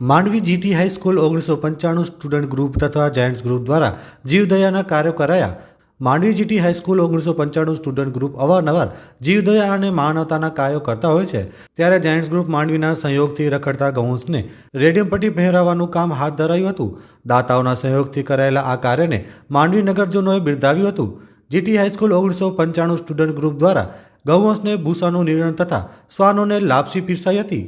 Mandvi GT high school 1995 student group તથા Giants group દ્વારા જીવદયાના કાર્યો કરાયા। Mandvi GT high school 1995 student group અવારનવાર જીવદયા અને માનવતાના કાર્યો કરતા હોય છે, ત્યારે જાયન્ટ્સ ગ્રુપ માંડવીના સહયોગથી રખડતા ગૌવંશને રેડિયમ પટ્ટી પહેરાવવાનું કામ હાથ ધરાયું હતું। દાતાઓના સહયોગથી કરાયેલા આ કાર્યને માંડવી નગરજનોએ બિરદાવ્યું હતું। જીટી હાઈસ્કૂલ 1995 સ્ટુડન્ટ ગ્રુપ દ્વારા ગૌવંશને ભૂસાનું નિર્માણ તથા શ્વાનોને લાપસી પીરસાઈ હતી।